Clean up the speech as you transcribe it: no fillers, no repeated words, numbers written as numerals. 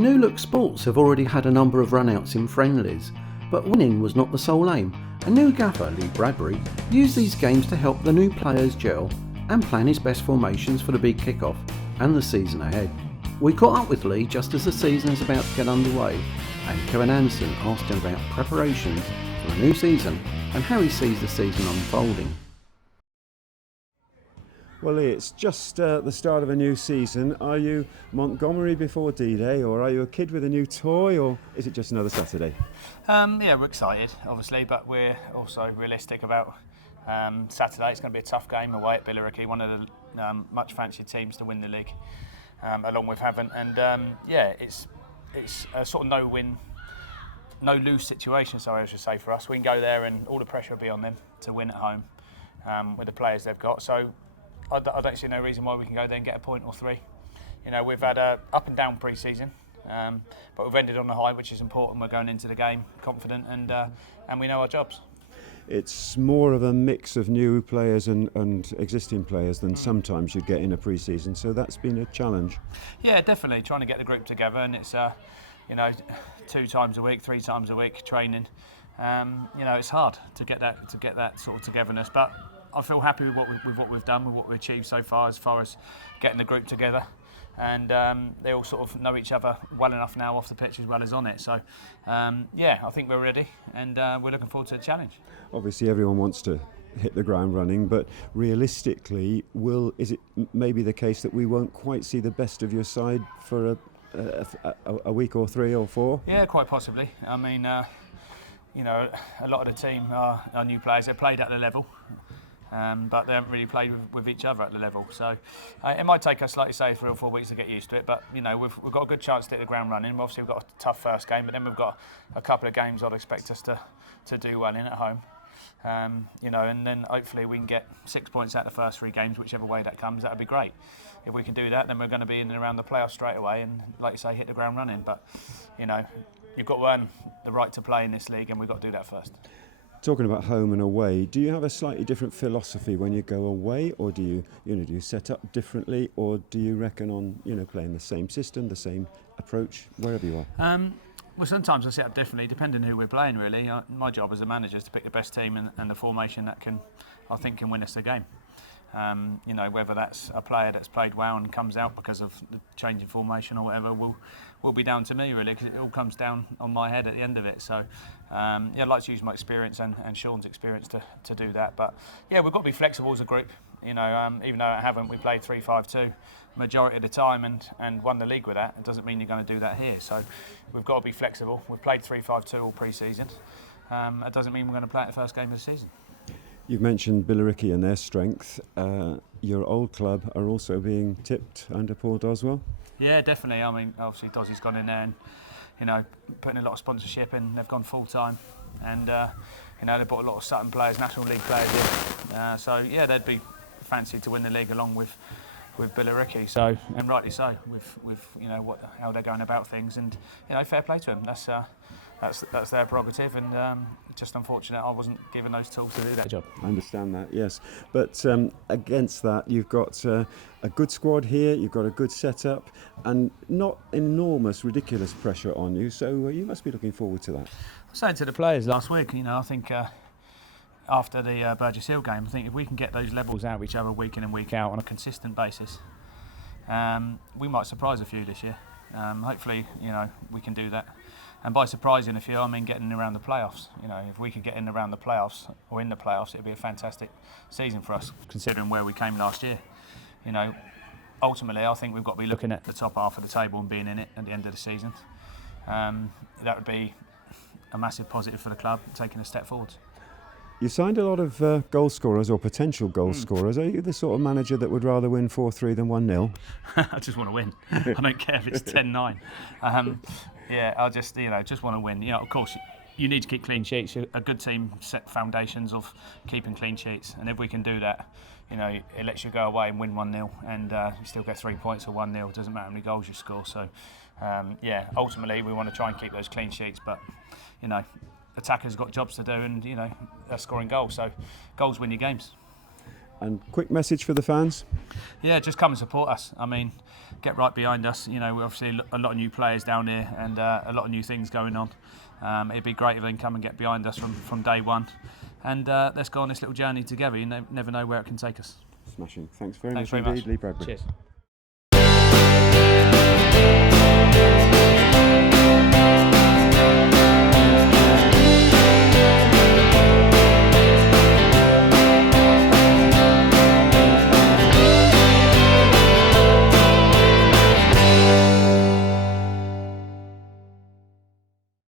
New Look Sports have already had a number of run-outs in friendlies, but winning was not the sole aim, and new gaffer Lee Bradbury used these games to help the new players gel and plan his best formations for the big kick-off and the season ahead. We caught up with Lee just as the season is about to get underway, and Kevin Anderson asked him about preparations for a new season and how he sees the season unfolding. Well, Lee, it's just the start of a new season. Are you Montgomery before D-Day, or are you a kid with a new toy, or is it just another Saturday? Yeah, we're excited, obviously, but we're also realistic about Saturday. It's going to be a tough game away at Billericay, one of the much fancied teams to win the league, along with Havant. And it's a sort of no-win, no-lose situation, sorry, I should say, for us. We can go there and all the pressure will be on them to win at home with the players they've got. So I don't see no reason why we can go there and get a point or three. You know, we've had a up and down pre-season, but we've ended on a high, which is important. We're going into the game confident and we know our jobs. It's more of a mix of new players and existing players than sometimes you get in a pre-season, so that's been a challenge. Yeah, definitely trying to get the group together, and it's 2 times a week, 3 times a week training. It's hard to get that sort of togetherness, but I feel happy with what we've done, with what we've achieved so far as getting the group together. And they all sort of know each other well enough now off the pitch as well as on it. So, I think we're ready and we're looking forward to the challenge. Obviously, everyone wants to hit the ground running, but realistically, is it maybe the case that we won't quite see the best of your side for a week or 3 or 4? Yeah, quite possibly. I mean, a lot of the team are new players. They played at the level. But they haven't really played with each other at the level, so it might take us, like you say, 3 or 4 weeks to get used to it. But we've got a good chance to hit the ground running. Obviously, we've got a tough first game, but then we've got a couple of games I'd expect us to do well in at home. And then hopefully we can get 6 points out of the first 3 games, whichever way that comes. That'd be great. If we can do that, then we're going to be in and around the playoffs straight away, and like you say, hit the ground running. But you've got to earn the right to play in this league, and we've got to do that first. Talking about home and away, do you have a slightly different philosophy when you go away, or do you set up differently, or do you reckon on playing the same system, the same approach wherever you are? Well, sometimes I set up differently, depending on who we're playing. Really, my job as a manager is to pick the best team and the formation that can win us the game. Whether that's a player that's played well and comes out because of the change in formation or whatever will be down to me, really, because it all comes down on my head at the end of it. So I'd like to use my experience and Sean's experience to do that. But yeah, we've got to be flexible as a group. Even though I haven't, we played 3-5-2 majority of the time and won the league with that. It doesn't mean you're going to do that here. So we've got to be flexible. We've played 3-5-2 all pre-season. That doesn't mean we're going to play it the first game of the season. You've mentioned Billericay and their strength. Your old club are also being tipped under Paul Doswell? Yeah, definitely. I mean, obviously Dosy's gone in there and, putting a lot of sponsorship in. They've gone full time. And, they brought a lot of Sutton players, National League players in. They'd be fancied to win the league along with Billericay. So, and rightly so, with how they're going about things. And, fair play to them. That's their prerogative, and just unfortunate I wasn't given those tools to do that job. I understand that, yes. But against that, you've got a good squad here, you've got a good setup, and not enormous, ridiculous pressure on you, so you must be looking forward to that. I was saying to the players last week, I think after the Burgess Hill game, I think if we can get those levels out of each other week in and week out on a consistent basis, we might surprise a few this year. Hopefully, we can do that. And by surprising a few, I mean getting around the playoffs. If we could get in around the playoffs or in the playoffs, it'd be a fantastic season for us, considering where we came last year. Ultimately, I think we've got to be looking at the top half of the table and being in it at the end of the season. That would be a massive positive for the club, taking a step forward. You signed a lot of goal scorers or potential goal scorers. Are you the sort of manager that would rather win 4-3 than 1-0? I just want to win. I don't care if it's 10-9. I just want to win. Of course, you need to keep clean sheets. A good team set foundations of keeping clean sheets, and if we can do that, it lets you go away and win 1-0, and you still get 3 points or 1-0. It doesn't matter how many goals you score. So, ultimately we want to try and keep those clean sheets, but attackers got jobs to do, and they're scoring goals. So goals win your games. And quick message for the fans? Yeah, just come and support us. I mean, get right behind us. You know, we're obviously a lot of new players down here and a lot of new things going on. It'd be great if they can come and get behind us from day one. And let's go on this little journey together. You never know where it can take us. Smashing. Thanks very Thanks much very indeed, much. Lee Bradbury. Cheers.